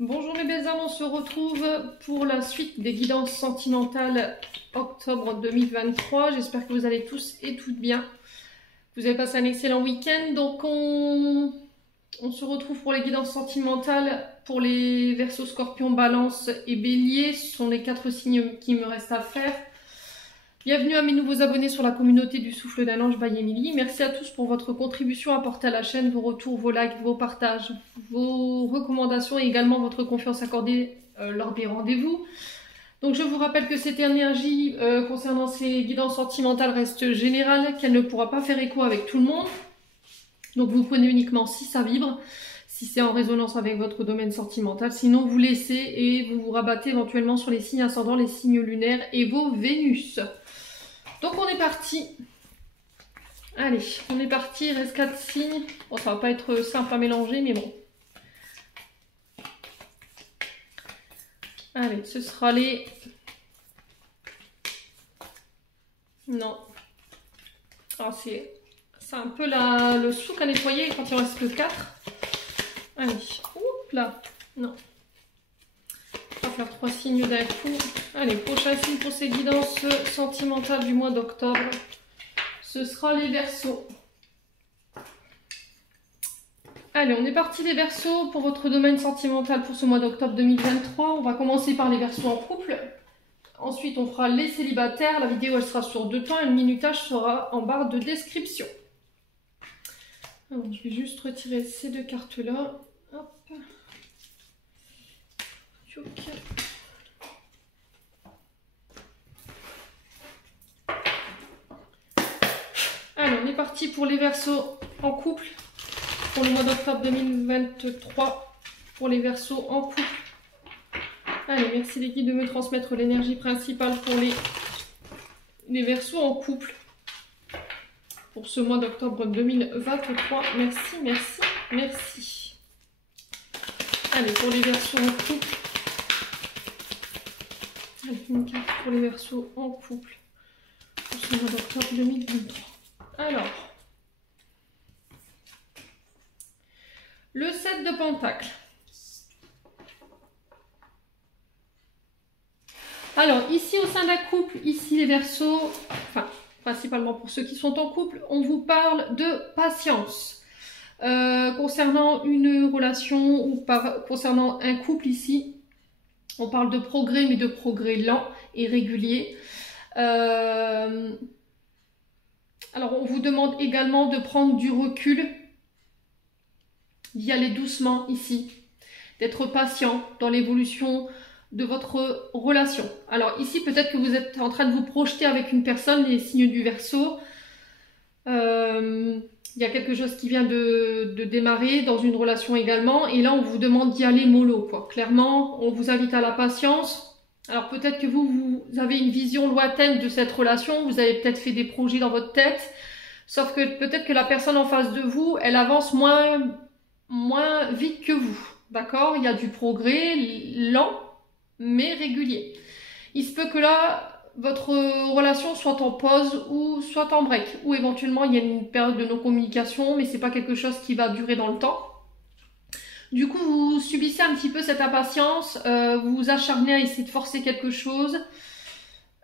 Bonjour mes belles âmes, on se retrouve pour la suite des guidances sentimentales octobre 2023. J'espère que vous allez tous et toutes bien. Vous avez passé un excellent week-end. Donc on se retrouve pour les guidances sentimentales pour les Verseaux, Scorpions, Balance et Bélier. Ce sont les 4 signes qui me restent à faire. Bienvenue à mes nouveaux abonnés sur la communauté du Souffle d'un Ange by Émilie. Merci à tous pour votre contribution apportée à la chaîne, vos retours, vos likes, vos partages, vos recommandations et également votre confiance accordée lors des rendez-vous. Donc je vous rappelle que cette énergie concernant ces guidances sentimentales reste générale, qu'elle ne pourra pas faire écho avec tout le monde. Donc vous prenez uniquement si ça vibre, si c'est en résonance avec votre domaine sentimental. Sinon vous laissez et vous vous rabattez éventuellement sur les signes ascendants, les signes lunaires et vos Vénus. Donc on est parti. Allez, on est parti, il reste 4 signes. Bon, ça va pas être simple à mélanger, mais bon. Allez, ce sera les... Non. Alors c'est un peu le souk à nettoyer quand il en reste que 4. Allez, oups là. Non. On va faire 3 signes d'un coup. Allez, prochain signe pour ces guidances sentimentales du mois d'octobre. Ce sera les Verseaux. Allez, on est parti les Verseaux pour votre domaine sentimental pour ce mois d'octobre 2023. On va commencer par les Verseaux en couple. Ensuite, on fera les célibataires. La vidéo, elle sera sur 2 temps et le minutage sera en barre de description. Alors, je vais juste retirer ces 2 cartes-là. Hop. Okay. Alors, on est parti pour les Verseaux en couple pour le mois d'octobre 2023 pour les Verseaux en couple. Allez, merci les guides de me transmettre l'énergie principale pour les Verseaux en couple pour ce mois d'octobre 2023. Merci, merci, merci. Allez, pour les Verseaux en couple. Allez, une carte pour les Verseaux en couple pour ce mois d'octobre 2023. Alors, le 7 de Pentacles. Alors, ici au sein d'un couple, ici les Verseaux, enfin, principalement pour ceux qui sont en couple, on vous parle de patience. Concernant une relation ou concernant un couple ici, on parle de progrès, mais de progrès lent et régulier. Alors, on vous demande également de prendre du recul, d'y aller doucement ici, d'être patient dans l'évolution de votre relation. Alors ici, peut-être que vous êtes en train de vous projeter avec une personne, les signes du Verseau. Il y a quelque chose qui vient de démarrer dans une relation également. Et là, on vous demande d'y aller mollo, quoi. Clairement, on vous invite à la patience. Alors peut-être que vous avez une vision lointaine de cette relation. Vous avez peut-être fait des projets dans votre tête. Sauf que peut-être que la personne en face de vous, elle avance moins vite que vous. D'accord? Il y a du progrès lent, mais régulier. Il se peut que là, votre relation soit en pause ou soit en break, ou éventuellement il y a une période de non-communication, mais c'est pas quelque chose qui va durer dans le temps. Du coup, vous subissez un petit peu cette impatience, vous vous acharnez à essayer de forcer quelque chose.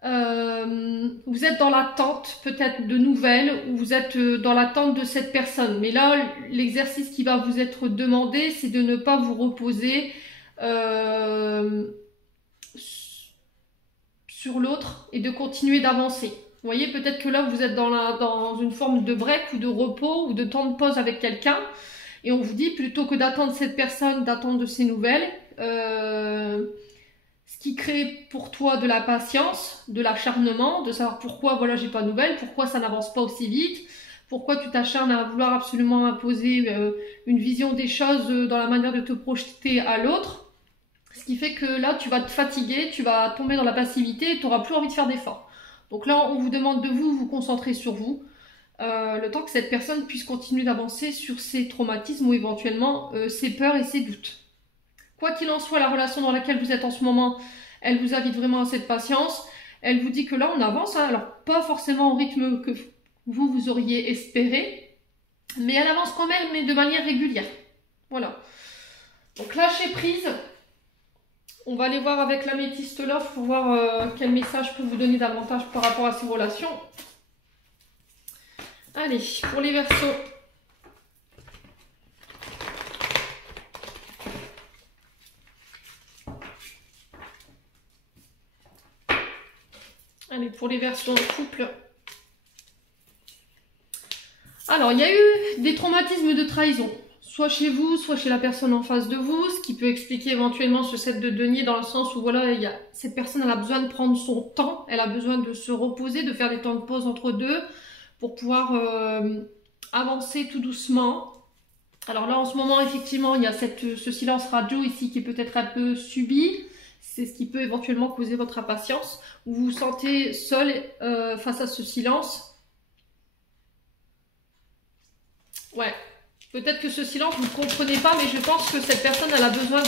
Vous êtes dans l'attente peut-être de nouvelles, ou vous êtes dans l'attente de cette personne. Mais là, l'exercice qui va vous être demandé, c'est de ne pas vous reposer sur l'autre et de continuer d'avancer. Vous voyez, peut-être que là, vous êtes dans une forme de break ou de repos ou de temps de pause avec quelqu'un. Et on vous dit, plutôt que d'attendre cette personne, d'attendre de ses nouvelles, ce qui crée pour toi de la patience, de l'acharnement, de savoir pourquoi, voilà, j'ai pas de nouvelles, pourquoi ça n'avance pas aussi vite, pourquoi tu t'acharnes à vouloir absolument imposer une vision des choses dans la manière de te projeter à l'autre. Ce qui fait que là, tu vas te fatiguer, tu vas tomber dans la passivité et tu n'auras plus envie de faire d'efforts. Donc là, on vous demande de vous concentrer sur vous, le temps que cette personne puisse continuer d'avancer sur ses traumatismes ou éventuellement ses peurs et ses doutes. Quoi qu'il en soit, la relation dans laquelle vous êtes en ce moment, elle vous invite vraiment à cette patience. Elle vous dit que là, on avance, hein, alors pas forcément au rythme que vous auriez espéré, mais elle avance quand même, mais de manière régulière. Voilà. Donc lâchez prise. On va aller voir avec l'améthyste Love pour voir quel message peut vous donner davantage par rapport à ces relations. Allez, pour les Verseaux. Allez, pour les Verseaux en couple. Alors, il y a eu des traumatismes de trahison. Soit chez vous, soit chez la personne en face de vous, ce qui peut expliquer éventuellement ce 7 de denier dans le sens où voilà, cette personne elle a besoin de prendre son temps, elle a besoin de se reposer, de faire des temps de pause entre deux pour pouvoir avancer tout doucement. Alors là en ce moment effectivement il y a ce silence radio ici qui est peut-être un peu subi, c'est ce qui peut éventuellement causer votre impatience, vous vous sentez seul face à ce silence. Ouais. Peut-être que ce silence, vous ne comprenez pas, mais je pense que cette personne, elle a besoin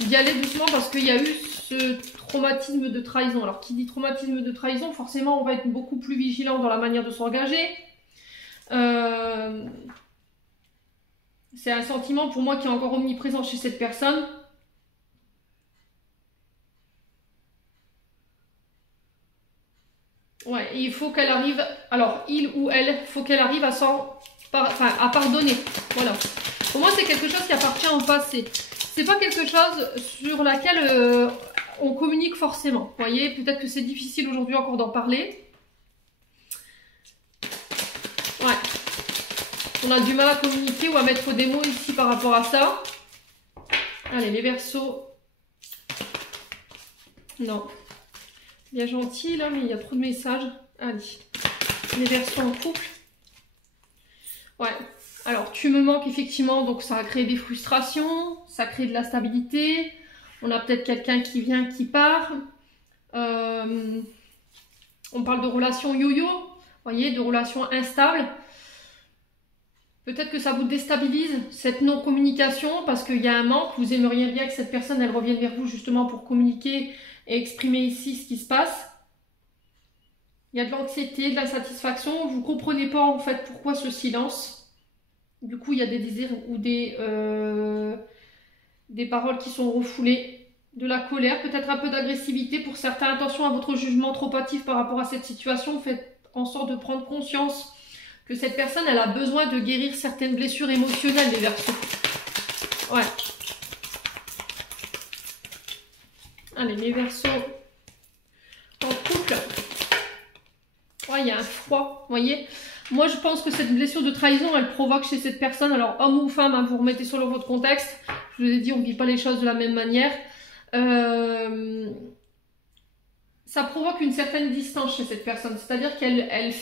d'y aller doucement parce qu'il y a eu ce traumatisme de trahison. Alors, qui dit traumatisme de trahison, forcément, on va être beaucoup plus vigilant dans la manière de s'engager. C'est un sentiment, pour moi, qui est encore omniprésent chez cette personne. Ouais, et il faut qu'elle arrive... Alors, il ou elle, il faut qu'elle arrive à à pardonner. Voilà. Pour moi, c'est quelque chose qui appartient au passé. C'est pas quelque chose sur laquelle on communique forcément. Vous voyez, peut-être que c'est difficile aujourd'hui encore d'en parler. Ouais. On a du mal à communiquer ou à mettre des mots ici par rapport à ça. Allez, les Verseaux. Non. Bien gentil là, mais il y a trop de messages. Allez. Les Verseaux en couple. Ouais, alors tu me manques effectivement, donc ça a créé des frustrations, ça crée de la stabilité, on a peut-être quelqu'un qui vient, qui part, on parle de relations yo-yo, vous voyez, de relations instables, peut-être que ça vous déstabilise, cette non-communication, parce qu'il y a un manque, vous aimeriez bien que cette personne, elle revienne vers vous justement pour communiquer et exprimer ici ce qui se passe. Il y a de l'anxiété, de l'insatisfaction, vous ne comprenez pas en fait pourquoi ce silence. Du coup, il y a des désirs ou des paroles qui sont refoulées, de la colère, peut-être un peu d'agressivité pour certains. Attention à votre jugement trop hâtif par rapport à cette situation. Faites en sorte de prendre conscience que cette personne, elle a besoin de guérir certaines blessures émotionnelles, les Verseaux. Ouais. Allez, les Verseaux en couple. Ouais, il y a un froid, vous voyez. Moi, je pense que cette blessure de trahison, elle provoque chez cette personne, alors homme ou femme, hein, vous remettez selon votre contexte. Je vous ai dit, on ne vit pas les choses de la même manière. Ça provoque une certaine distance chez cette personne. C'est-à-dire qu'elle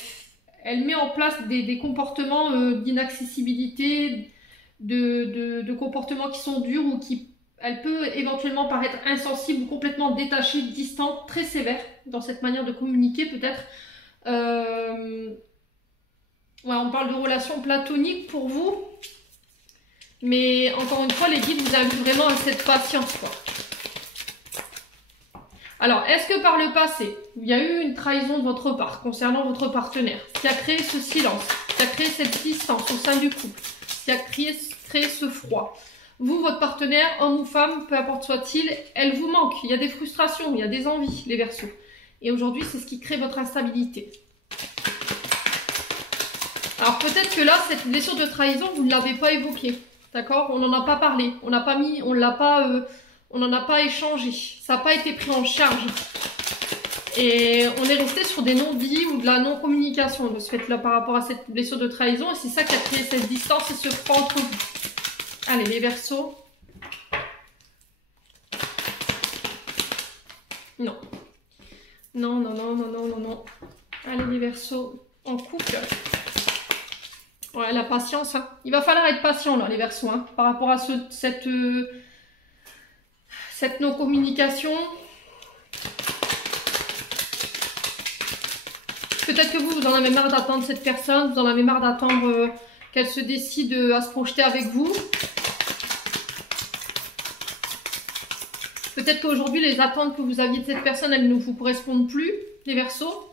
met en place des comportements d'inaccessibilité, de comportements qui sont durs ou elle peut éventuellement paraître insensible ou complètement détachée, distante, très sévère dans cette manière de communiquer peut-être. Ouais, on parle de relations platoniques pour vous. Mais encore une fois, les guides vous invitent vraiment à cette patience, quoi. Alors, est-ce que par le passé, il y a eu une trahison de votre part concernant votre partenaire, qui a créé ce silence, qui a créé cette distance au sein du couple, qui a créé ce froid? Vous, votre partenaire, homme ou femme, peu importe soit-il, elle vous manque. Il y a des frustrations, il y a des envies, les Verseaux. Et aujourd'hui, c'est ce qui crée votre instabilité. Alors peut-être que là, cette blessure de trahison, vous ne l'avez pas évoquée. D'accord? On n'en a pas parlé. On n'en a pas échangé. Ça n'a pas été pris en charge. Et on est resté sur des non-dits ou de la non-communication de ce fait-là par rapport à cette blessure de trahison. Et c'est ça qui a créé cette distance et ce froid entre vous. Allez, les Verseaux. Non. Non, non, non, non, non, non, non. Allez, les Verseaux en couple. Ouais, la patience. Hein. Il va falloir être patient, là, les Verseaux, hein, par rapport à cette non-communication. Peut-être que vous en avez marre d'attendre cette personne, vous en avez marre d'attendre qu'elle se décide à se projeter avec vous. Peut-être qu'aujourd'hui, les attentes que vous aviez de cette personne, elles ne vous correspondent plus, les Verseaux.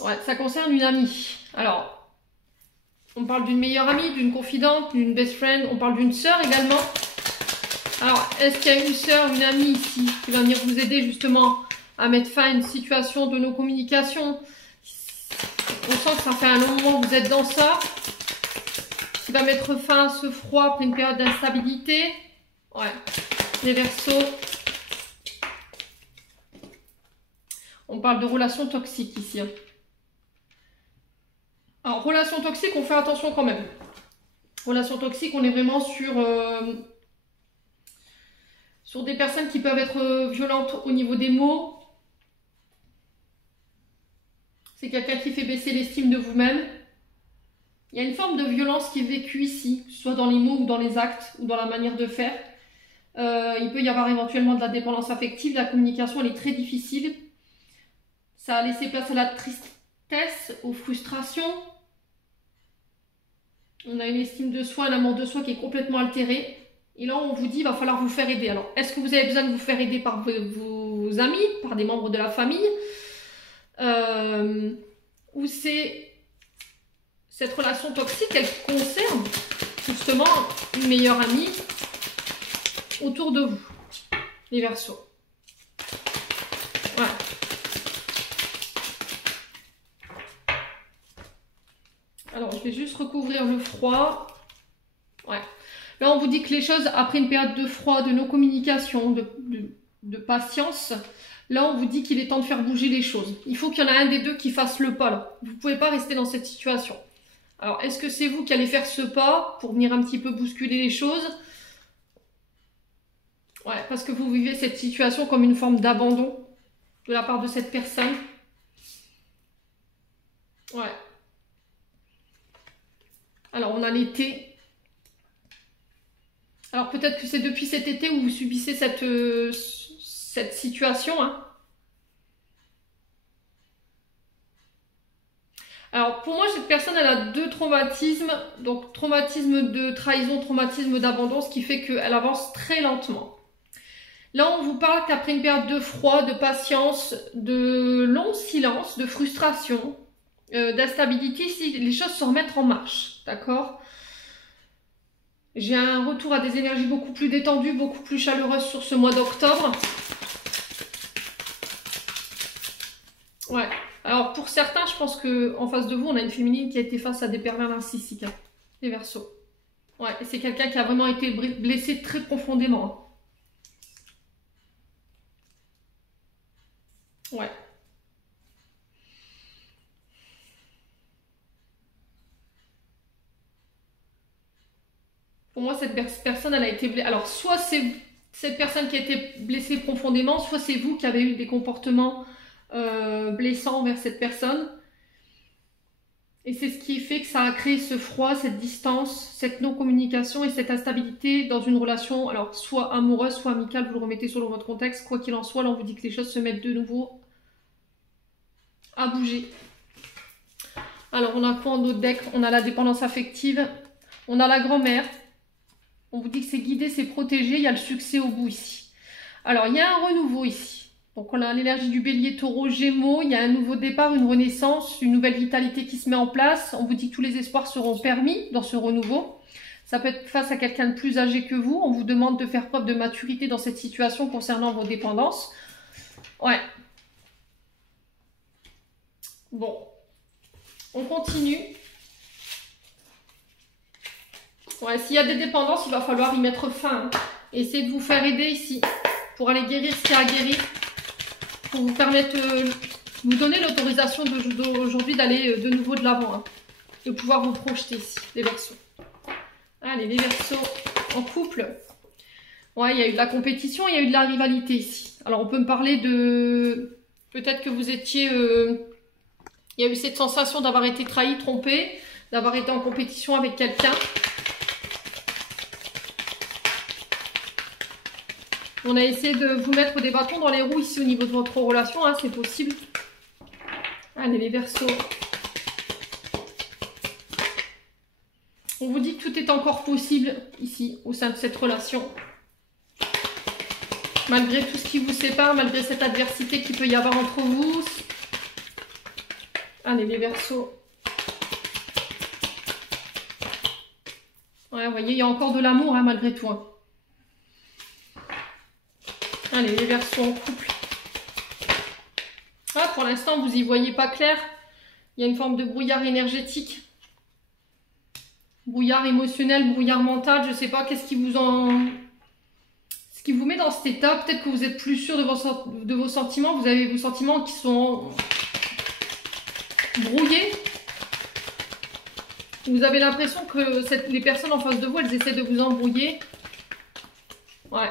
Ouais, ça concerne une amie. Alors, on parle d'une meilleure amie, d'une confidente, d'une best friend, on parle d'une sœur également. Alors, est-ce qu'il y a une sœur, une amie ici qui va venir vous aider justement à mettre fin à une situation de nos communications? On sent que ça fait un long moment que vous êtes dans ça. Qui va mettre fin à ce froid après une période d'instabilité. Ouais, les Verseaux. On parle de relations toxiques ici. Alors, relations toxiques, on fait attention quand même. Relations toxiques, on est vraiment sur des personnes qui peuvent être violentes au niveau des mots. C'est quelqu'un qui fait baisser l'estime de vous-même. Il y a une forme de violence qui est vécue ici, soit dans les mots ou dans les actes ou dans la manière de faire. Il peut y avoir éventuellement de la dépendance affective. La communication, elle est très difficile. Ça a laissé place à la tristesse, aux frustrations. On a une estime de soi, un amour de soi qui est complètement altéré. Et là, on vous dit, il va falloir vous faire aider. Alors, est-ce que vous avez besoin de vous faire aider par vos amis, par des membres de la famille, ou c'est cette relation toxique, elle concerne justement une meilleure amie autour de vous, les Verseaux. Voilà. Alors, je vais juste recouvrir le froid. Ouais. Là, on vous dit que les choses, après une période de froid, de non-communication, de patience, là, on vous dit qu'il est temps de faire bouger les choses. Il faut qu'il y en ait un des deux qui fasse le pas, là. Vous ne pouvez pas rester dans cette situation. Alors, est-ce que c'est vous qui allez faire ce pas pour venir un petit peu bousculer les choses? Ouais, parce que vous vivez cette situation comme une forme d'abandon de la part de cette personne. Ouais. Alors, on a l'été. Alors, peut-être que c'est depuis cet été où vous subissez cette situation. Hein. Alors, pour moi, cette personne, elle a deux traumatismes. Donc, traumatisme de trahison, traumatisme d'abandon, ce qui fait qu'elle avance très lentement. Là, on vous parle qu'après une période de froid, de patience, de long silence, de frustration, d'instabilité, les choses se remettent en marche. D'accord ? J'ai un retour à des énergies beaucoup plus détendues, beaucoup plus chaleureuses sur ce mois d'octobre. Ouais. Alors, pour certains, je pense qu'en face de vous, on a une féminine qui a été face à des pervers narcissiques. Hein, les Verseaux. Ouais, et c'est quelqu'un qui a vraiment été blessé très profondément. Hein. Ouais. Pour moi, cette personne, elle a été blessée. Alors, soit c'est cette personne qui a été blessée profondément, soit c'est vous qui avez eu des comportements blessants envers cette personne. Et c'est ce qui fait que ça a créé ce froid, cette distance, cette non-communication et cette instabilité dans une relation, alors soit amoureuse, soit amicale, vous le remettez selon votre contexte. Quoi qu'il en soit, là on vous dit que les choses se mettent de nouveau à bouger. Alors on a quoi en autre deck? On a la dépendance affective, on a la grand-mère. On vous dit que c'est guidé, c'est protégé, il y a le succès au bout ici. Alors il y a un renouveau ici. Donc on a l'énergie du bélier, taureau, gémeaux, il y a un nouveau départ, une renaissance, une nouvelle vitalité qui se met en place. On vous dit que tous les espoirs seront permis dans ce renouveau. Ça peut être face à quelqu'un de plus âgé que vous. On vous demande de faire preuve de maturité dans cette situation concernant vos dépendances. Ouais. Bon. On continue. Ouais, s'il y a des dépendances, il va falloir y mettre fin. Essayez de vous faire aider ici pour aller guérir ce qu'il y a à guérir. Pour vous permettre, vous donner l'autorisation d'aujourd'hui d'aller de nouveau de l'avant. Hein, de pouvoir vous projeter ici, les Verseaux. Allez, les Verseaux en couple. Ouais, il y a eu de la compétition, il y a eu de la rivalité ici. Alors, on peut me parler de... Peut-être que vous étiez... il y a eu cette sensation d'avoir été trahi, trompé, d'avoir été en compétition avec quelqu'un. On a essayé de vous mettre des bâtons dans les roues ici au niveau de votre relation, hein, c'est possible. Allez, les Verseaux. On vous dit que tout est encore possible ici, au sein de cette relation. Malgré tout ce qui vous sépare, malgré cette adversité qu'il peut y avoir entre vous. Allez, les Verseaux. Ouais, vous voyez, il y a encore de l'amour, hein, malgré tout. Hein. Allez, les Verseaux en couple. Ah, pour l'instant, vous y voyez pas clair. Il y a une forme de brouillard énergétique. Brouillard émotionnel, brouillard mental, je sais pas, qu'est-ce qui vous met dans cet état. Peut-être que vous êtes plus sûr de vos sentiments. Vous avez vos sentiments qui sont brouillés. Vous avez l'impression que les personnes en face de vous, elles essaient de vous embrouiller. Ouais.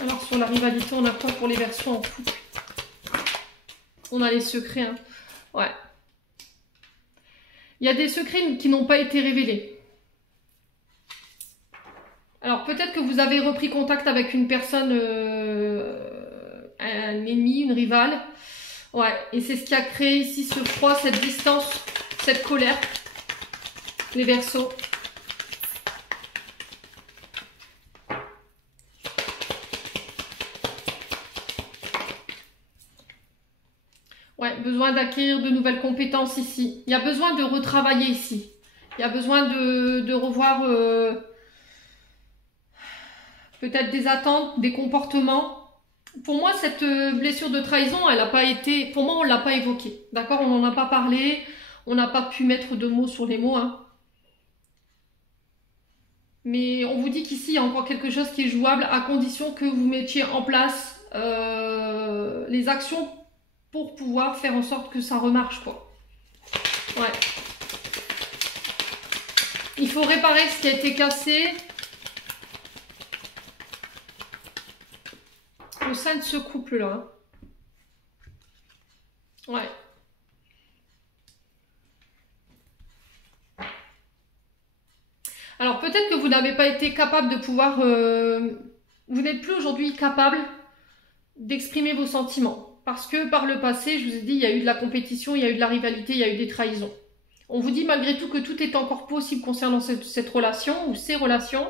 Alors sur la rivalité, on a quoi pour les Verseaux en couple? On a les secrets, hein. Ouais. Il y a des secrets qui n'ont pas été révélés. Alors peut-être que vous avez repris contact avec une personne, un ennemi, une rivale. Ouais, et c'est ce qui a créé ici ce froid, cette distance, cette colère. Les Verseaux. Ouais, besoin d'acquérir de nouvelles compétences ici. Il y a besoin de retravailler ici. Il y a besoin de revoir peut-être des attentes, des comportements. Pour moi, cette blessure de trahison, elle n'a pas été... Pour moi, on ne l'a pas évoquée. D'accord? On n'en a pas parlé. On n'a pas pu mettre de mots sur les mots. Hein. Mais on vous dit qu'ici, il y a encore quelque chose qui est jouable à condition que vous mettiez en place les actions pour pouvoir faire en sorte que ça remarche, quoi. Ouais. Il faut réparer ce qui a été cassé au sein de ce couple-là. Ouais. Alors peut-être que vous n'avez pas été capable de pouvoir... vous n'êtes plus aujourd'hui capable d'exprimer vos sentiments. Parce que par le passé, je vous ai dit, il y a eu de la compétition, il y a eu de la rivalité, il y a eu des trahisons. On vous dit malgré tout que tout est encore possible concernant cette relation ou ces relations,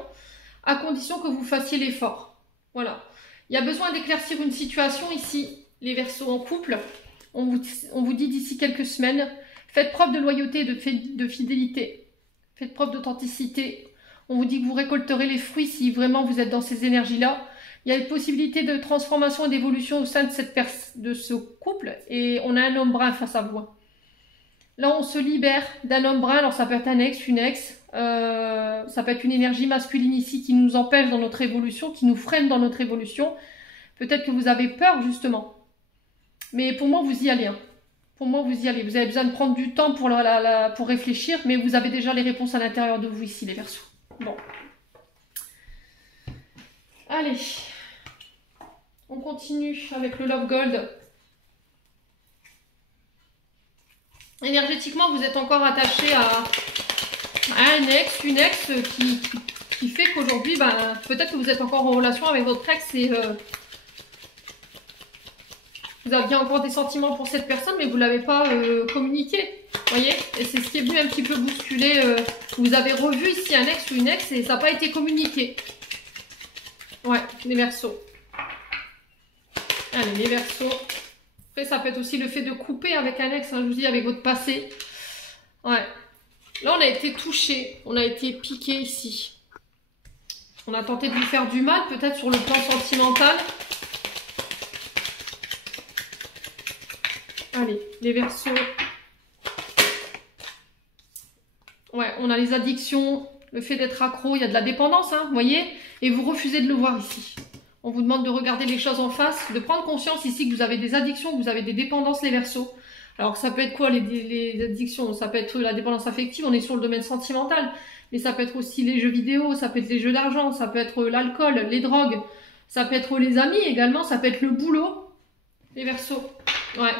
à condition que vous fassiez l'effort. Voilà. Il y a besoin d'éclaircir une situation ici, les Verseaux en couple. On vous dit d'ici quelques semaines, faites preuve de loyauté et de fidélité. Faites preuve d'authenticité. On vous dit que vous récolterez les fruits si vraiment vous êtes dans ces énergies-là. Il y a une possibilité de transformation et d'évolution au sein de ce couple. Et on a un homme brun face à vous. Là, on se libère d'un homme brun. Alors, ça peut être un ex, une ex. Ça peut être une énergie masculine ici qui nous empêche dans notre évolution, qui nous freine dans notre évolution. Peut-être que vous avez peur, justement. Mais pour moi, vous y allez. Hein. Pour moi, vous y allez. Vous avez besoin de prendre du temps pour réfléchir, mais vous avez déjà les réponses à l'intérieur de vous ici, les Verseaux. Bon. Allez. On continue avec le Love Gold. Énergétiquement, vous êtes encore attaché à un ex, une ex qui fait qu'aujourd'hui, ben, peut-être que vous êtes encore en relation avec votre ex et vous aviez encore des sentiments pour cette personne, mais vous ne l'avez pas communiqué. Voyez? Et c'est ce qui est venu un petit peu bousculer. Vous avez revu ici un ex ou une ex et ça n'a pas été communiqué. Ouais, les Verseaux. Allez, les Verseaux. Après, ça peut être aussi le fait de couper avec un ex, hein, je vous dis, avec votre passé. Ouais. Là, on a été touché, on a été piqué ici. On a tenté de lui faire du mal, peut-être sur le plan sentimental. Allez, les Verseaux. Ouais, on a les addictions, le fait d'être accro, il y a de la dépendance, hein, vous voyez? Et vous refusez de le voir ici. On vous demande de regarder les choses en face, de prendre conscience ici que vous avez des addictions, que vous avez des dépendances, les Verseaux. Alors ça peut être quoi les addictions? Ça peut être la dépendance affective, on est sur le domaine sentimental. Mais ça peut être aussi les jeux vidéo, ça peut être les jeux d'argent, ça peut être l'alcool, les drogues. Ça peut être les amis également, ça peut être le boulot. Les Verseaux. Ouais.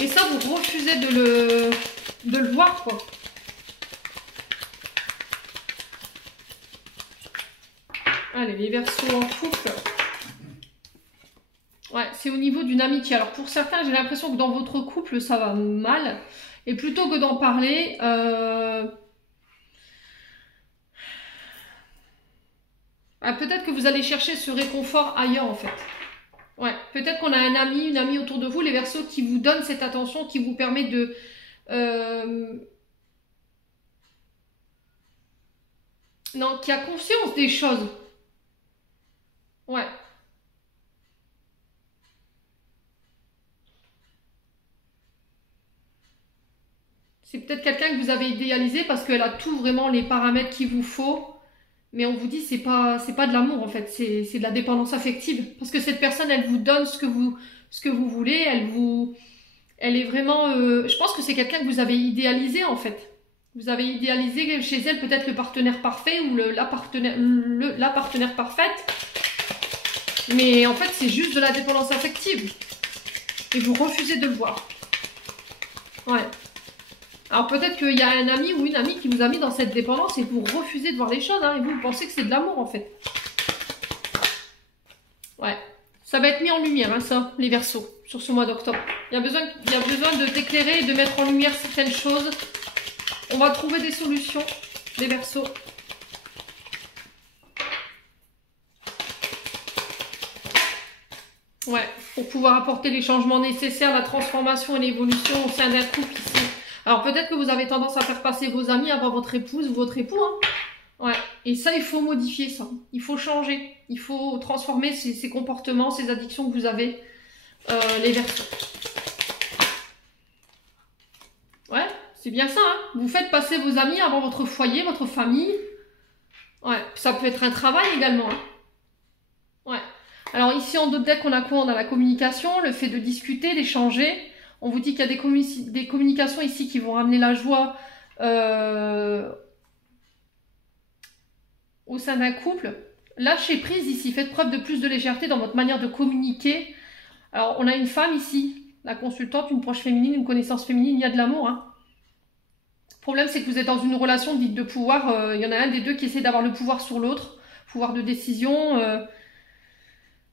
Et ça, vous refusez de le voir, quoi. Allez, les Verseaux en couple. Ouais, c'est au niveau d'une amitié. Alors, pour certains, j'ai l'impression que dans votre couple, ça va mal. Et plutôt que d'en parler, peut-être que vous allez chercher ce réconfort ailleurs, en fait. Ouais, peut-être qu'on a un ami, une amie autour de vous, les Verseaux, qui vous donne cette attention, qui vous permet de... Non, qui a conscience des choses. Ouais. C'est peut-être quelqu'un que vous avez idéalisé parce qu'elle a tout vraiment les paramètres qu'il vous faut. Mais on vous dit c'est pas de l'amour en fait, c'est de la dépendance affective. Parce que cette personne, elle vous donne ce que vous voulez, elle est vraiment... je pense que c'est quelqu'un que vous avez idéalisé en fait. Vous avez idéalisé chez elle peut-être le partenaire parfait ou la partenaire parfaite. Mais en fait, c'est juste de la dépendance affective. Et vous refusez de le voir. Ouais. Alors peut-être qu'il y a un ami ou une amie qui vous a mis dans cette dépendance et vous refusez de voir les choses. Hein, et vous pensez que c'est de l'amour en fait. Ouais. Ça va être mis en lumière, hein, ça, les Verseaux, sur ce mois d'octobre. Il y a besoin de t'éclairer et de mettre en lumière certaines choses. On va trouver des solutions, les Verseaux. Ouais, pour pouvoir apporter les changements nécessaires, la transformation et l'évolution au sein d'un couple ici. Alors peut-être que vous avez tendance à faire passer vos amis avant votre épouse ou votre époux. Hein. Ouais. Et ça, il faut modifier ça. Il faut changer. Il faut transformer ces comportements, ces addictions que vous avez, les Verseaux. Ouais, c'est bien ça. Hein. Vous faites passer vos amis avant votre foyer, votre famille. Ouais, ça peut être un travail également. Hein. Ouais. Alors ici en d'autres decks, on a quoi? On a la communication, le fait de discuter, d'échanger. On vous dit qu'il y a des communications ici qui vont ramener la joie au sein d'un couple. Lâchez prise ici, faites preuve de plus de légèreté dans votre manière de communiquer. Alors on a une femme ici, la consultante, une proche féminine, une connaissance féminine, il y a de l'amour. Hein. Le problème c'est que vous êtes dans une relation dite de pouvoir, il y en a un des deux qui essaie d'avoir le pouvoir sur l'autre, pouvoir de décision.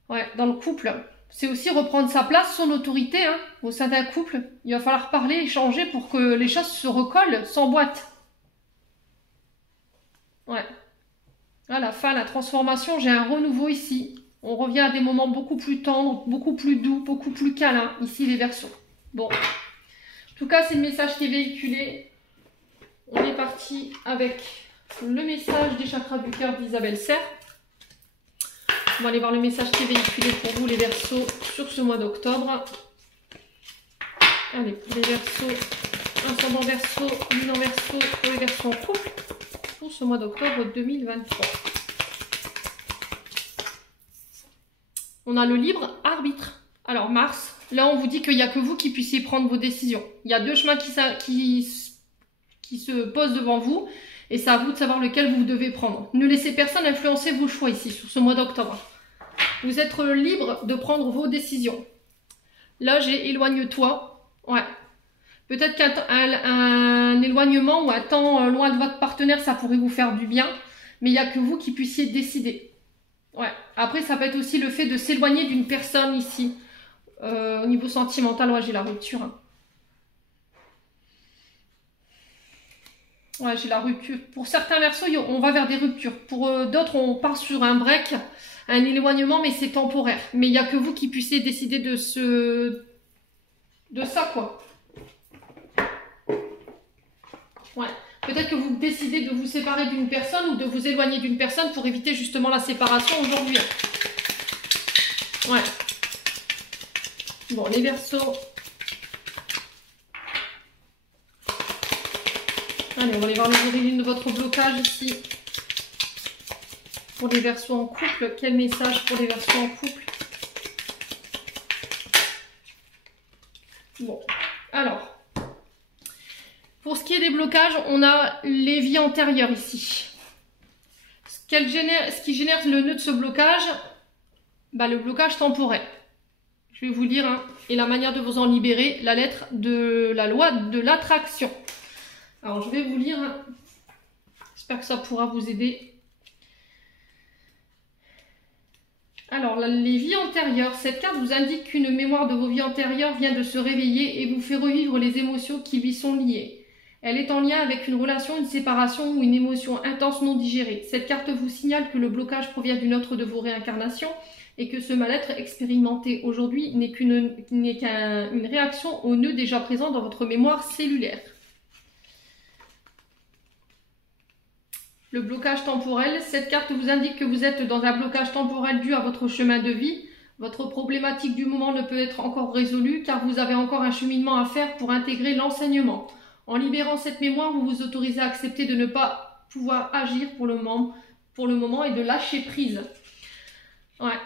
Ouais, dans le couple. C'est aussi reprendre sa place, son autorité hein, au sein d'un couple. Il va falloir parler, échanger pour que les choses se recollent, s'emboîtent. Ouais. Là, la fin, la transformation, j'ai un renouveau ici. On revient à des moments beaucoup plus tendres, beaucoup plus doux, beaucoup plus câlins. Ici, les Verseaux. Bon. En tout cas, c'est le message qui est véhiculé. On est parti avec le message des chakras du cœur d'Isabelle Serre. On va aller voir le message qui est véhiculé pour vous, les Verseaux, sur ce mois d'octobre. Allez, pour les Verseaux, ascendant Verseau, lunan Verseau, pour les Verseaux en couple, pour ce mois d'octobre 2023. On a le libre arbitre. Alors Mars, là on vous dit qu'il n'y a que vous qui puissiez prendre vos décisions. Il y a deux chemins qui se posent devant vous. Et c'est à vous de savoir lequel vous devez prendre. Ne laissez personne influencer vos choix ici, sur ce mois d'octobre. Vous êtes libre de prendre vos décisions. Là, j'ai éloigne-toi. Ouais. Peut-être qu'un éloignement ou un temps loin de votre partenaire, ça pourrait vous faire du bien. Mais il n'y a que vous qui puissiez décider. Ouais. Après, ça peut être aussi le fait de s'éloigner d'une personne ici. Au niveau sentimental, ouais, j'ai la rupture. Hein. Ouais, j'ai la rupture. Pour certains Verseaux, on va vers des ruptures. Pour d'autres, on part sur un break, un éloignement, mais c'est temporaire. Mais il n'y a que vous qui puissiez décider de ça, quoi. Ouais. Peut-être que vous décidez de vous séparer d'une personne ou de vous éloigner d'une personne pour éviter justement la séparation aujourd'hui. Ouais. Bon, les Verseaux... Allez, on va aller voir les origines de votre blocage ici. Pour les Verseaux en couple, quel message pour les Verseaux en couple? Bon, alors. Pour ce qui est des blocages, on a les vies antérieures ici. Ce qui génère le nœud de ce blocage, bah, le blocage temporel. Je vais vous lire, hein, et la manière de vous en libérer, la lettre de la loi de l'attraction. Alors, je vais vous lire. J'espère que ça pourra vous aider. Alors, les vies antérieures. Cette carte vous indique qu'une mémoire de vos vies antérieures vient de se réveiller et vous fait revivre les émotions qui lui sont liées. Elle est en lien avec une relation, une séparation ou une émotion intense non digérée. Cette carte vous signale que le blocage provient d'une autre de vos réincarnations et que ce mal-être expérimenté aujourd'hui n'est qu'une réaction au nœud déjà présent dans votre mémoire cellulaire. le blocage temporel. Cette carte vous indique que vous êtes dans un blocage temporel dû à votre chemin de vie. Votre problématique du moment ne peut être encore résolue car vous avez encore un cheminement à faire pour intégrer l'enseignement. En libérant cette mémoire, vous vous autorisez à accepter de ne pas pouvoir agir pour le moment et de lâcher prise. Ouais.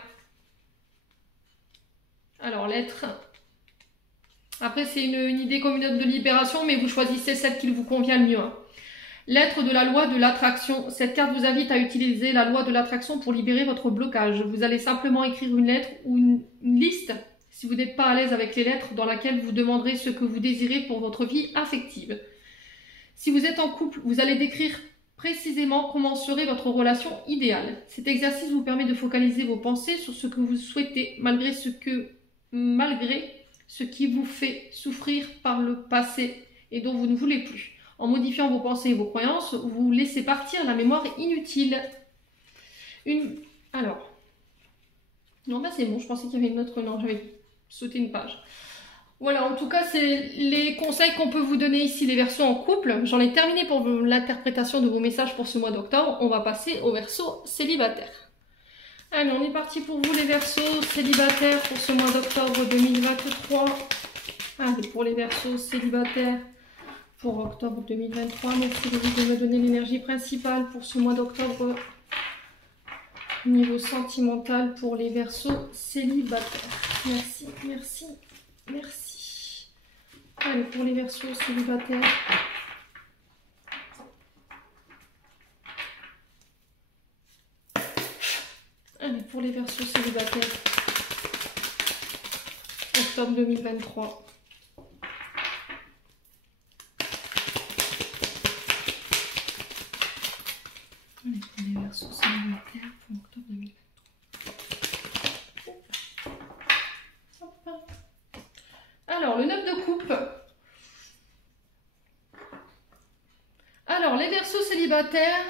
Alors, l'être. Après, c'est une idée comme une autre de libération, mais vous choisissez celle qui vous convient le mieux. Hein. L'être de la loi de l'attraction. Cette carte vous invite à utiliser la loi de l'attraction pour libérer votre blocage. Vous allez simplement écrire une lettre ou une liste, si vous n'êtes pas à l'aise avec les lettres, dans laquelle vous demanderez ce que vous désirez pour votre vie affective. Si vous êtes en couple, vous allez décrire précisément comment serait votre relation idéale. Cet exercice vous permet de focaliser vos pensées sur ce que vous souhaitez, malgré ce qui vous fait souffrir par le passé et dont vous ne voulez plus. En modifiant vos pensées et vos croyances, vous laissez partir la mémoire inutile. Alors, non, bah c'est bon, je pensais qu'il y avait une autre, non, j'avais sauté une page. Voilà, en tout cas, c'est les conseils qu'on peut vous donner ici, les Verseaux en couple. J'en ai terminé pour l'interprétation de vos messages pour ce mois d'octobre. On va passer aux Verseaux célibataires. Allez, on est parti pour vous, les Verseaux célibataires pour ce mois d'octobre 2023. Allez, pour les Verseaux célibataires pour octobre 2023. Merci de me donner l'énergie principale pour ce mois d'octobre. Niveau sentimental pour les Verseaux célibataires. Merci, merci, merci. Allez, pour les Verseaux célibataires. Allez, pour les Verseaux célibataires. Octobre 2023. Allez, pour les Verseaux célibataires pour octobre 2023. Alors, le 9 de coupe. Alors, les Verseaux célibataires,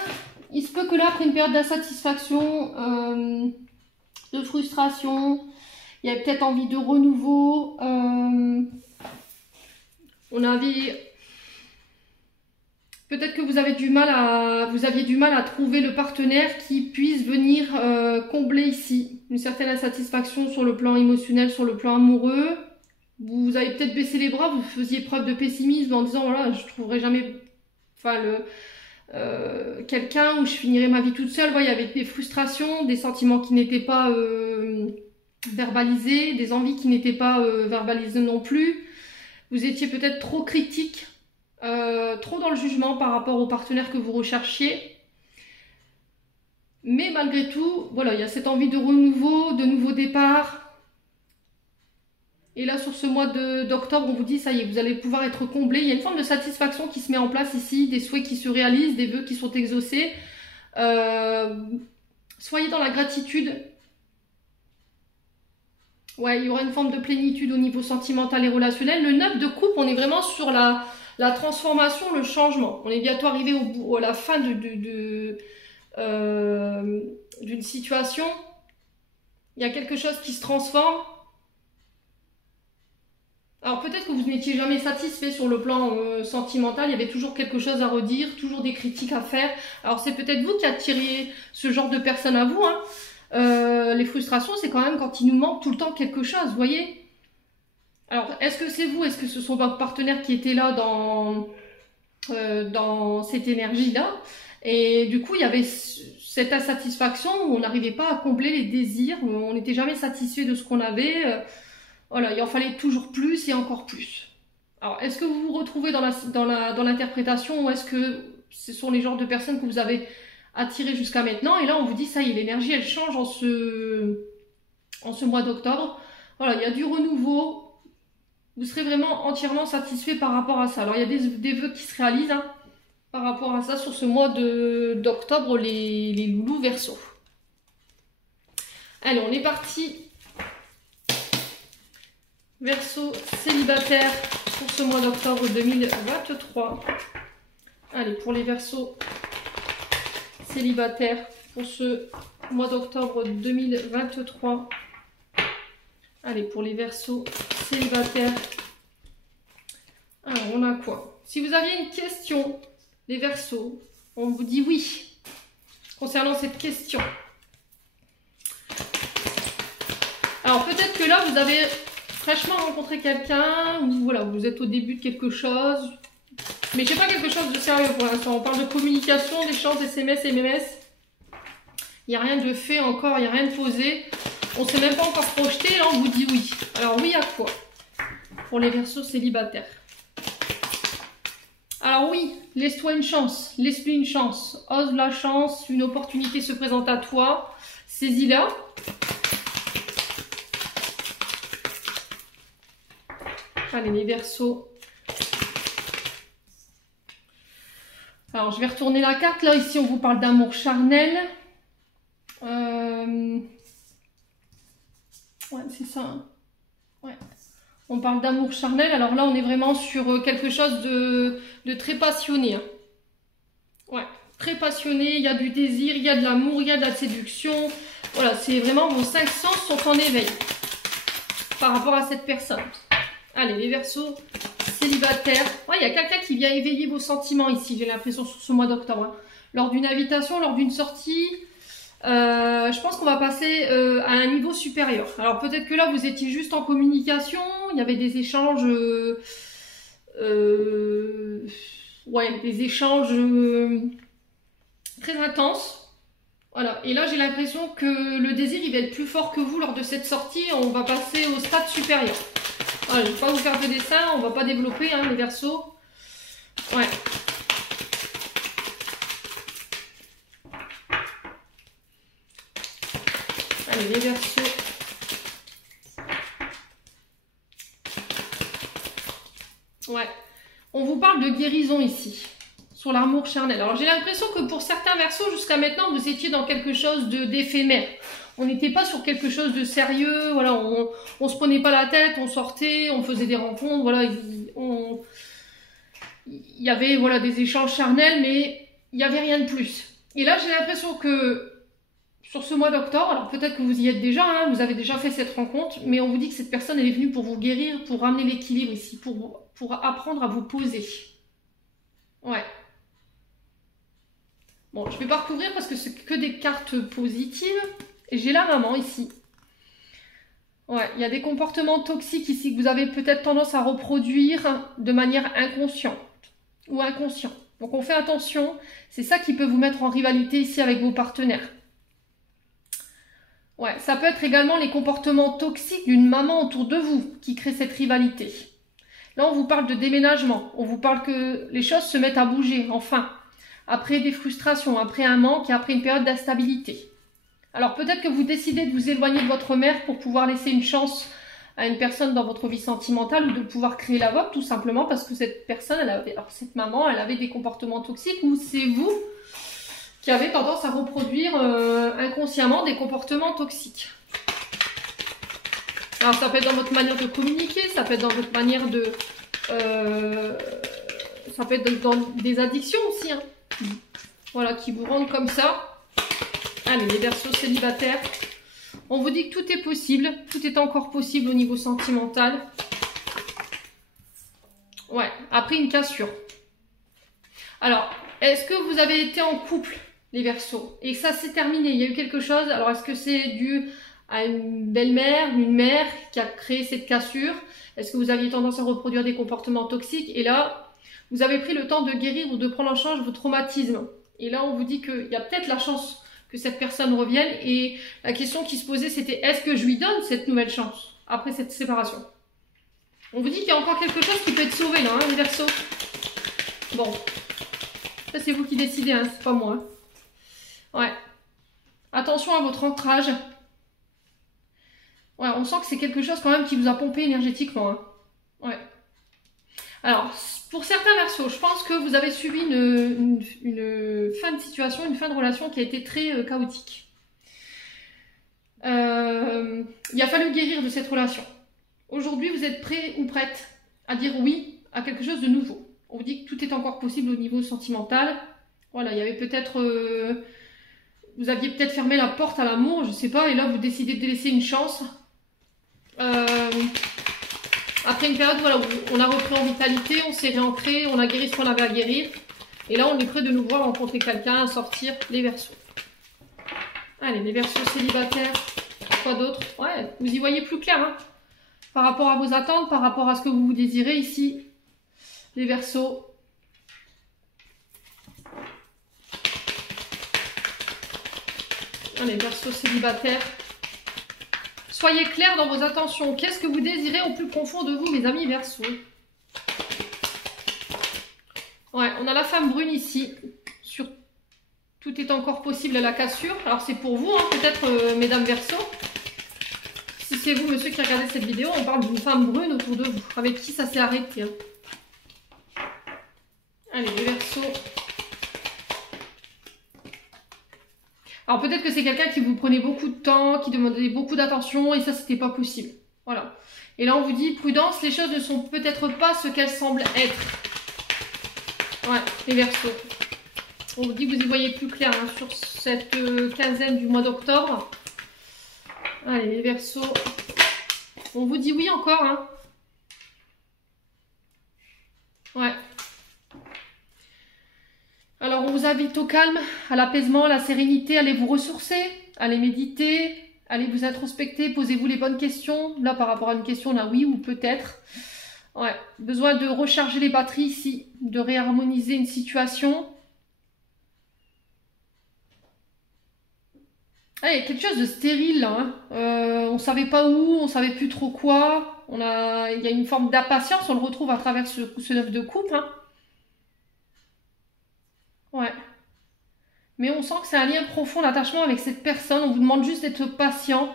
il se peut que là, après une période d'insatisfaction, de frustration, il y a peut-être envie de renouveau. Peut-être que vous aviez du mal à trouver le partenaire qui puisse venir combler ici une certaine insatisfaction sur le plan émotionnel, sur le plan amoureux. Vous avez peut-être baissé les bras, vous faisiez preuve de pessimisme en disant voilà, je trouverai jamais quelqu'un où je finirai ma vie toute seule. Voilà, il y avait des frustrations, des sentiments qui n'étaient pas verbalisés, des envies qui n'étaient pas verbalisées non plus. Vous étiez peut-être trop critique, trop dans le jugement par rapport au partenaire que vous recherchiez. Mais malgré tout, voilà, il y a cette envie de renouveau, de nouveau départ. Et là, sur ce mois d'octobre, on vous dit, ça y est, vous allez pouvoir être comblé. Il y a une forme de satisfaction qui se met en place ici, des souhaits qui se réalisent, des vœux qui sont exaucés. Soyez dans la gratitude. Ouais, il y aura une forme de plénitude au niveau sentimental et relationnel. Le 9 de coupe, on est vraiment sur la transformation, le changement. On est bientôt arrivé à la fin d'une situation. Il y a quelque chose qui se transforme. Alors peut-être que vous n'étiez jamais satisfait sur le plan sentimental, il y avait toujours quelque chose à redire, toujours des critiques à faire. Alors c'est peut-être vous qui attirez ce genre de personnes à vous. Hein. Les frustrations, c'est quand même quand il nous manque tout le temps quelque chose, vous voyez. Alors est-ce que c'est vous, est-ce que ce sont vos partenaires qui étaient là dans cette énergie-là? Et du coup, il y avait cette insatisfaction où on n'arrivait pas à combler les désirs, où on n'était jamais satisfait de ce qu'on avait. Voilà, il en fallait toujours plus et encore plus. Alors, est-ce que vous vous retrouvez dans l'interprétation ou est-ce que ce sont les genres de personnes que vous avez attirées jusqu'à maintenant? Et là, on vous dit, ça y est, l'énergie, elle change en ce mois d'octobre. Voilà, il y a du renouveau. Vous serez vraiment entièrement satisfait par rapport à ça. Alors, il y a des vœux qui se réalisent hein, par rapport à ça sur ce mois d'octobre, les loulous Verseaux. Allez, on est parti. Verseau célibataire pour ce mois d'octobre 2023. Allez, pour les Verseaux célibataires pour ce mois d'octobre 2023. Allez, pour les Verseaux célibataires. Alors, on a quoi? Si vous aviez une question, les Verseaux, on vous dit oui. concernant cette question. Alors peut-être que là, vous avez fraîchement rencontré quelqu'un, ou voilà, vous êtes au début de quelque chose, mais je sais pas, quelque chose de sérieux pour l'instant. On parle de communication, d'échange, SMS, MMS. Il n'y a rien de fait encore, il n'y a rien de posé. On ne s'est même pas encore projeté, là on vous dit oui. Alors oui à quoi? Pour les Verseaux célibataires. Alors oui, laisse-toi une chance, laisse-lui une chance. Ose la chance, une opportunité se présente à toi, saisis-la. Allez les Verseaux. Alors je vais retourner la carte, là ici on vous parle d'amour charnel. Ouais, c'est ça. Hein. Ouais. On parle d'amour charnel. Alors là, on est vraiment sur quelque chose de très passionné. Hein. Ouais, très passionné. Il y a du désir, il y a de l'amour, il y a de la séduction. Voilà, c'est vraiment vos 5 sens sont en éveil par rapport à cette personne. Allez, les Verseaux célibataires. Ouais, il y a quelqu'un qui vient éveiller vos sentiments ici, j'ai l'impression, sur ce mois d'octobre. Hein. Lors d'une invitation, lors d'une sortie. Je pense qu'on va passer à un niveau supérieur. Alors peut-être que là vous étiez juste en communication, il y avait des échanges, ouais, des échanges très intenses. Voilà. Et là j'ai l'impression que le désir il va être plus fort que vous lors de cette sortie. On va passer au stade supérieur. Voilà, je ne vais pas vous faire de dessin, on va pas développer hein, les Verseaux. Ouais. Allez, les Verseaux. Ouais. On vous parle de guérison ici, sur l'amour charnel. Alors, j'ai l'impression que pour certains Verseaux, jusqu'à maintenant, vous étiez dans quelque chose d'éphémère. On n'était pas sur quelque chose de sérieux. Voilà, on se prenait pas la tête, on sortait, on faisait des rencontres. Voilà, il y avait voilà, des échanges charnels, mais il n'y avait rien de plus. Et là, j'ai l'impression que sur ce mois d'octobre, alors peut-être que vous y êtes déjà, hein, vous avez déjà fait cette rencontre, mais on vous dit que cette personne elle est venue pour vous guérir, pour ramener l'équilibre ici, pour apprendre à vous poser. Ouais. Bon, je vais pas recouvrir parce que c'est que des cartes positives. Et j'ai la maman ici. Ouais, il y a des comportements toxiques ici que vous avez peut-être tendance à reproduire de manière inconsciente ou inconsciente. Donc on fait attention, c'est ça qui peut vous mettre en rivalité ici avec vos partenaires. Ouais, ça peut être également les comportements toxiques d'une maman autour de vous qui crée cette rivalité. Là, on vous parle de déménagement. On vous parle que les choses se mettent à bouger, enfin. Après des frustrations, après un manque et après une période d'instabilité. Alors, peut-être que vous décidez de vous éloigner de votre mère pour pouvoir laisser une chance à une personne dans votre vie sentimentale ou de pouvoir créer la vôtre, tout simplement parce que cette personne, alors cette maman, elle avait des comportements toxiques ou c'est vous qui avez tendance à reproduire inconsciemment des comportements toxiques. Alors ça peut être dans votre manière de communiquer, ça peut être dans votre manière de... ça peut être dans des addictions aussi. Hein. Voilà, qui vous rendent comme ça. Allez, les Verseaux célibataires. On vous dit que tout est possible, tout est encore possible au niveau sentimental. Ouais, après une cassure. Alors, est-ce que vous avez été en couple, les Verseaux, et que ça s'est terminé, il y a eu quelque chose? Alors, est-ce que c'est dû à une belle-mère, une mère qui a créé cette cassure? Est-ce que vous aviez tendance à reproduire des comportements toxiques? Et là, vous avez pris le temps de guérir ou de prendre en charge vos traumatismes. Et là, on vous dit qu'il y a peut-être la chance que cette personne revienne. Et la question qui se posait, c'était est-ce que je lui donne cette nouvelle chance après cette séparation? On vous dit qu'il y a encore quelque chose qui peut être sauvé là, hein, les Verseaux. Bon, ça c'est vous qui décidez, hein, c'est pas moi. Ouais. Attention à votre ancrage. Ouais, on sent que c'est quelque chose quand même qui vous a pompé énergétiquement. Hein. Ouais. Alors, pour certains Verseaux, je pense que vous avez subi une fin de situation, une fin de relation qui a été très chaotique. Il a fallu guérir de cette relation. Aujourd'hui, vous êtes prêt ou prête à dire oui à quelque chose de nouveau. On vous dit que tout est encore possible au niveau sentimental. Voilà, il y avait peut-être... vous aviez peut-être fermé la porte à l'amour, je sais pas, et là vous décidez de laisser une chance. Après une période voilà, où on a repris en vitalité, on s'est réancré, on a guéri ce qu'on avait à guérir. Et là on est prêt de nouveau à rencontrer quelqu'un, à sortir les Verseaux. Allez, les Verseaux célibataires. Quoi d'autre? Ouais, vous y voyez plus clair, hein, par rapport à vos attentes, par rapport à ce que vous désirez ici. Les Verseaux. Allez, Verseaux célibataires. Soyez clairs dans vos intentions. Qu'est-ce que vous désirez au plus profond de vous, mes amis Verseaux? Ouais, on a la femme brune ici. Sur tout est encore possible à la cassure. Alors c'est pour vous, hein, peut-être, mesdames Verseaux. Si c'est vous, monsieur, qui regardez cette vidéo, on parle d'une femme brune autour de vous, avec qui ça s'est arrêté. Hein. Allez, les Verseaux. Alors peut-être que c'est quelqu'un qui vous prenait beaucoup de temps, qui demandait beaucoup d'attention, et ça, c'était pas possible. Voilà. Et là, on vous dit, prudence, les choses ne sont peut-être pas ce qu'elles semblent être. Ouais, les Verseaux. On vous dit que vous y voyez plus clair, hein, sur cette quinzaine du mois d'octobre. Allez, les Verseaux. On vous dit oui encore, hein. Ouais. Alors, on vous invite au calme, à l'apaisement, à la sérénité. Allez vous ressourcer, allez méditer, allez vous introspecter, posez-vous les bonnes questions. Là, par rapport à une question, là, oui ou peut-être. Ouais, besoin de recharger les batteries ici, de réharmoniser une situation. Ah, il y a quelque chose de stérile là, hein. On savait pas où, on savait plus trop quoi. Il y a une forme d'impatience, on le retrouve à travers ce 9 de coupe. Hein. Ouais. Mais on sent que c'est un lien profond d'attachement avec cette personne. On vous demande juste d'être patient.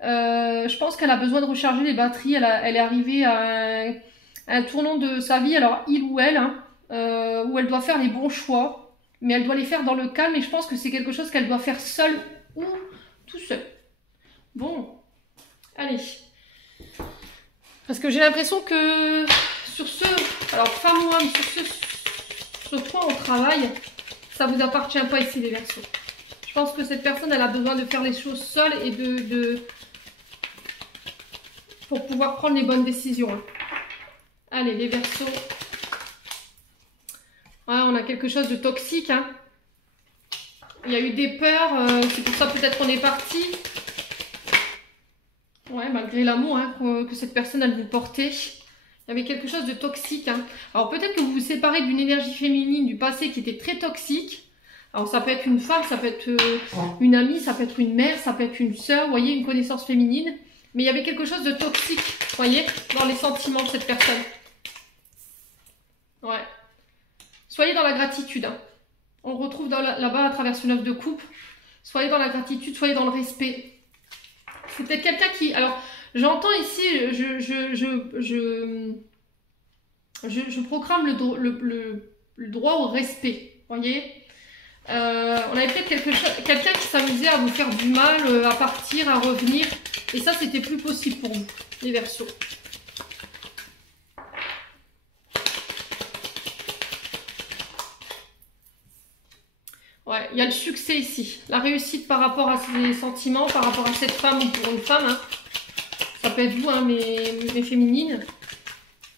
Je pense qu'elle a besoin de recharger les batteries. Elle est arrivée à un tournant de sa vie, alors il ou elle, hein, où elle doit faire les bons choix. Mais elle doit les faire dans le calme et je pense que c'est quelque chose qu'elle doit faire seule ou tout seul. Bon, allez. Parce que j'ai l'impression que sur ce, alors femme ou homme, sur ce point on travaille, ça vous appartient pas ici les Verseaux. Je pense que cette personne, elle a besoin de faire les choses seule et pour pouvoir prendre les bonnes décisions. Hein. Allez, les Verseaux. Ouais, on a quelque chose de toxique. Hein. Il y a eu des peurs, c'est pour ça peut-être qu'on est parti. Ouais, malgré l'amour hein, que cette personne, elle vous portait. Il y avait quelque chose de toxique. Hein. Alors peut-être que vous vous séparez d'une énergie féminine du passé qui était très toxique. Alors ça peut être une femme, ça peut être une amie, ça peut être une mère, ça peut être une sœur, vous voyez, une connaissance féminine. Mais il y avait quelque chose de toxique, vous voyez, dans les sentiments de cette personne. Ouais. Soyez dans la gratitude. Hein. On le retrouve là-bas à travers ce 9 de coupe. Soyez dans la gratitude, soyez dans le respect. C'est peut-être quelqu'un qui... Alors, j'entends ici, je proclame le droit au respect. Vous voyez on avait peut-être quelqu'un qui s'amusait à vous faire du mal, à partir, à revenir. Et ça, c'était plus possible pour vous, les Verseaux. Ouais, il y a le succès ici. La réussite par rapport à ses sentiments, par rapport à cette femme ou pour une femme. Hein. Ça peut être vous, hein, mes féminines.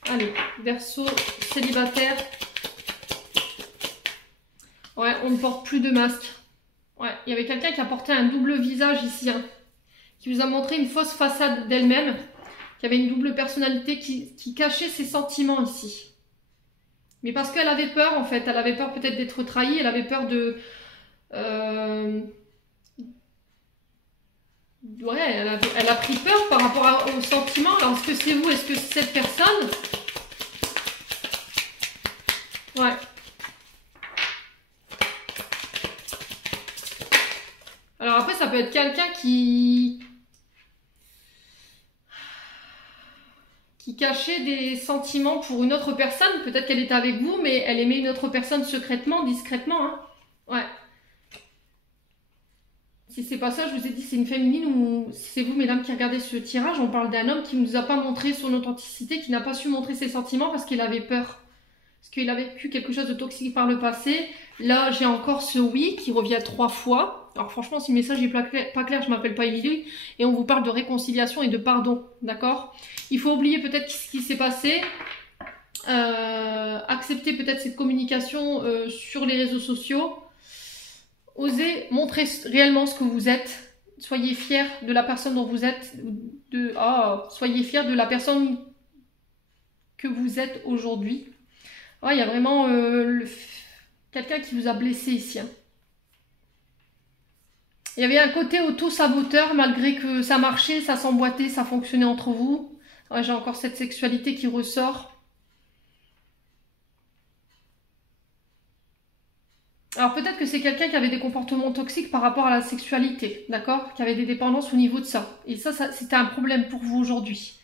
Allez, Verseau, célibataire. Ouais, on ne porte plus de masque. Ouais, il y avait quelqu'un qui a porté un double visage ici. Hein, qui vous a montré une fausse façade d'elle-même. Qui avait une double personnalité qui cachait ses sentiments ici. Mais parce qu'elle avait peur, en fait. Elle avait peur peut-être d'être trahie. Elle avait peur de... Ouais, elle a pris peur par rapport aux sentiments. Alors, est-ce que c'est vous? Est-ce que c'est cette personne? Ouais. Alors après, ça peut être quelqu'un qui cachait des sentiments pour une autre personne. Peut-être qu'elle était avec vous, mais elle aimait une autre personne secrètement, discrètement. Hein. Ouais. Si c'est pas ça, je vous ai dit c'est une féminine ou si c'est vous, mesdames, qui regardez ce tirage, on parle d'un homme qui ne nous a pas montré son authenticité, qui n'a pas su montrer ses sentiments parce qu'il avait peur. Parce qu'il a vécu quelque chose de toxique par le passé. Là, j'ai encore ce oui qui revient 3 fois. Alors franchement, si le message n'est pas clair, je m'appelle pas Émilie. Et on vous parle de réconciliation et de pardon, d'accord? Il faut oublier peut-être ce qui s'est passé. Accepter peut-être cette communication sur les réseaux sociaux. osez montrer réellement ce que vous êtes. Soyez fiers de la personne dont vous êtes. Soyez fiers de la personne que vous êtes aujourd'hui. Il y a vraiment quelqu'un qui vous a blessé ici. Hein. Il y avait un côté auto-saboteur, malgré que ça marchait, ça s'emboîtait, ça fonctionnait entre vous. Ouais, j'ai encore cette sexualité qui ressort. Alors peut-être que c'est quelqu'un qui avait des comportements toxiques par rapport à la sexualité, d'accord? Qui avait des dépendances au niveau de ça. Et ça c'était un problème pour vous aujourd'hui.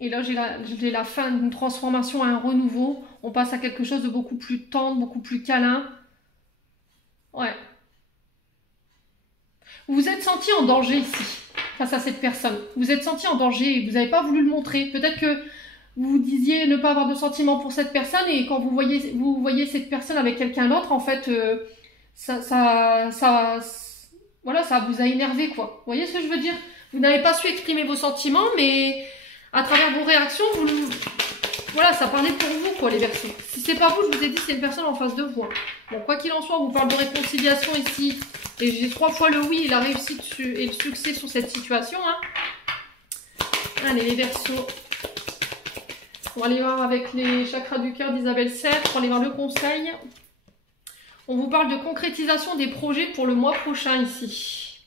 Et là, j'ai la fin d'une transformation à un renouveau. On passe à quelque chose de beaucoup plus tendre, beaucoup plus câlin. Ouais. Vous vous êtes senti en danger ici, face à cette personne. Vous vous êtes senti en danger et vous n'avez pas voulu le montrer. Peut-être que vous vous disiez ne pas avoir de sentiments pour cette personne et quand vous voyez cette personne avec quelqu'un d'autre, en fait, voilà, ça vous a énervé, quoi. Vous voyez ce que je veux dire? Vous n'avez pas su exprimer vos sentiments, mais à travers vos réactions, voilà, ça parlait pour vous, quoi, les Verseaux. Si c'est pas vous, je vous ai dit, c'est une personne en face de vous. Bon, quoi qu'il en soit, on vous parle de réconciliation ici. Et j'ai 3 fois le oui et la réussite et le succès sur cette situation. Hein. Allez, les Verseaux. On va aller voir avec les chakras du cœur d'Isabelle Serre pour aller voir le conseil. On vous parle de concrétisation des projets pour le mois prochain ici.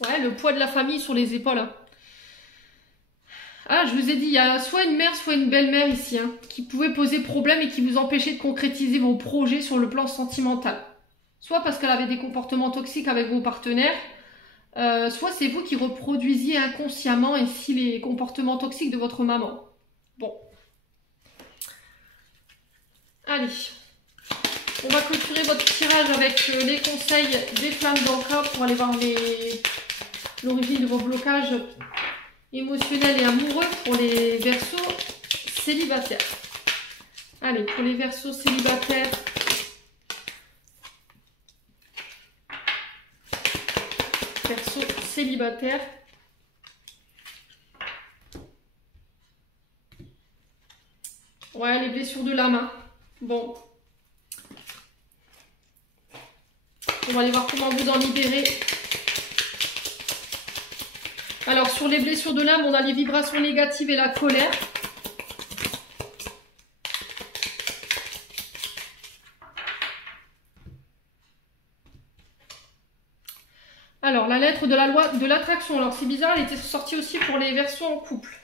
Ouais, le poids de la famille sur les épaules. Hein. Ah, je vous ai dit, il y a soit une mère, soit une belle-mère ici, hein, qui pouvait poser problème et qui vous empêchait de concrétiser vos projets sur le plan sentimental. Soit parce qu'elle avait des comportements toxiques avec vos partenaires, soit c'est vous qui reproduisiez inconsciemment ici les comportements toxiques de votre maman. Bon. Allez. On va clôturer votre tirage avec les conseils des flammes d'Ancre pour aller voir l'origine de vos blocages émotionnels et amoureux pour les Verseaux célibataires. Allez, pour les Verseaux célibataires, ouais, les blessures de l'âme. Hein. Bon. On va aller voir comment vous en libérer. Alors, sur les blessures de l'âme, on a les vibrations négatives et la colère. Alors, la lettre de la loi de l'attraction. Alors, c'est bizarre, elle était sortie aussi pour les Verseaux en couple.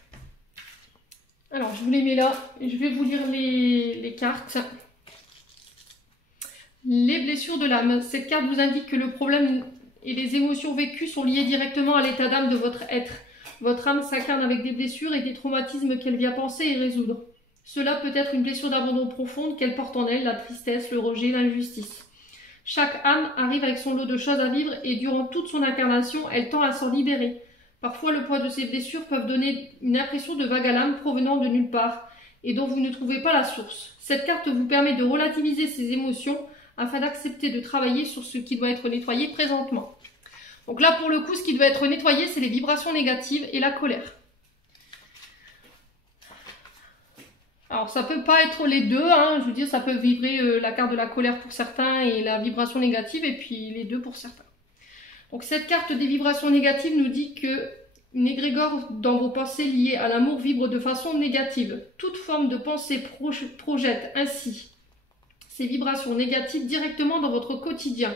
Alors, je vous les mets là. Et je vais vous lire les cartes. Les blessures de l'âme. Cette carte vous indique que le problème et les émotions vécues sont liées directement à l'état d'âme de votre être. Votre âme s'incarne avec des blessures et des traumatismes qu'elle vient penser et résoudre. Cela peut être une blessure d'abandon profonde qu'elle porte en elle, la tristesse, le rejet, l'injustice. Chaque âme arrive avec son lot de choses à vivre et durant toute son incarnation, elle tend à s'en libérer. Parfois, le poids de ces blessures peuvent donner une impression de vague à l'âme provenant de nulle part et dont vous ne trouvez pas la source. Cette carte vous permet de relativiser ces émotions afin d'accepter de travailler sur ce qui doit être nettoyé présentement. Donc là, pour le coup, ce qui doit être nettoyé, c'est les vibrations négatives et la colère. Alors, ça peut pas être les deux, hein. Je veux dire, ça peut vibrer la carte de la colère pour certains et la vibration négative, et puis les deux pour certains. Donc, cette carte des vibrations négatives nous dit que une égrégore dans vos pensées liées à l'amour vibre de façon négative. Toute forme de pensée projette ainsi ces vibrations négatives directement dans votre quotidien,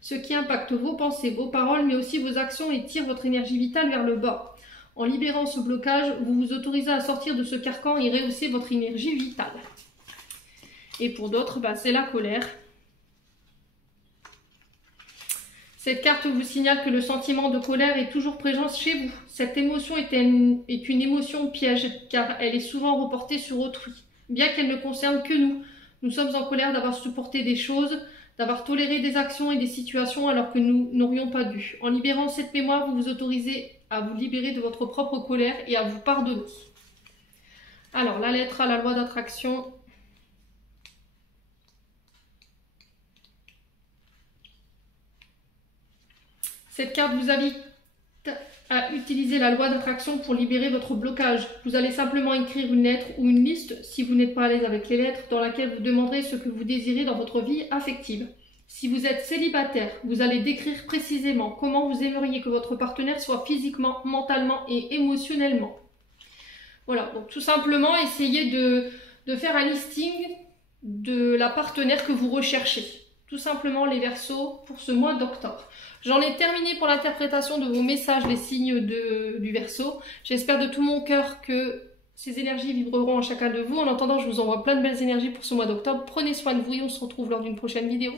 ce qui impacte vos pensées, vos paroles, mais aussi vos actions et tire votre énergie vitale vers le bas. En libérant ce blocage, vous vous autorisez à sortir de ce carcan et rehausser votre énergie vitale. Et pour d'autres, c'est la colère. Cette carte vous signale que le sentiment de colère est toujours présent chez vous. Cette émotion est une émotion piège, car elle est souvent reportée sur autrui, bien qu'elle ne concerne que nous. Nous sommes en colère d'avoir supporté des choses, d'avoir toléré des actions et des situations alors que nous n'aurions pas dû. En libérant cette mémoire, vous vous autorisez à vous libérer de votre propre colère et à vous pardonner. Alors, la lettre à la loi d'attraction. Cette carte vous invite à utiliser la loi d'attraction pour libérer votre blocage. Vous allez simplement écrire une lettre ou une liste, si vous n'êtes pas à l'aise avec les lettres, dans laquelle vous demanderez ce que vous désirez dans votre vie affective. Si vous êtes célibataire, vous allez décrire précisément comment vous aimeriez que votre partenaire soit physiquement, mentalement et émotionnellement. Voilà, donc tout simplement essayez de faire un listing de la partenaire que vous recherchez. Tout simplement les Verseaux pour ce mois d'octobre. J'en ai terminé pour l'interprétation de vos messages, les signes du Verseau. J'espère de tout mon cœur que ces énergies vibreront en chacun de vous. En attendant, je vous envoie plein de belles énergies pour ce mois d'octobre. Prenez soin de vous et on se retrouve lors d'une prochaine vidéo.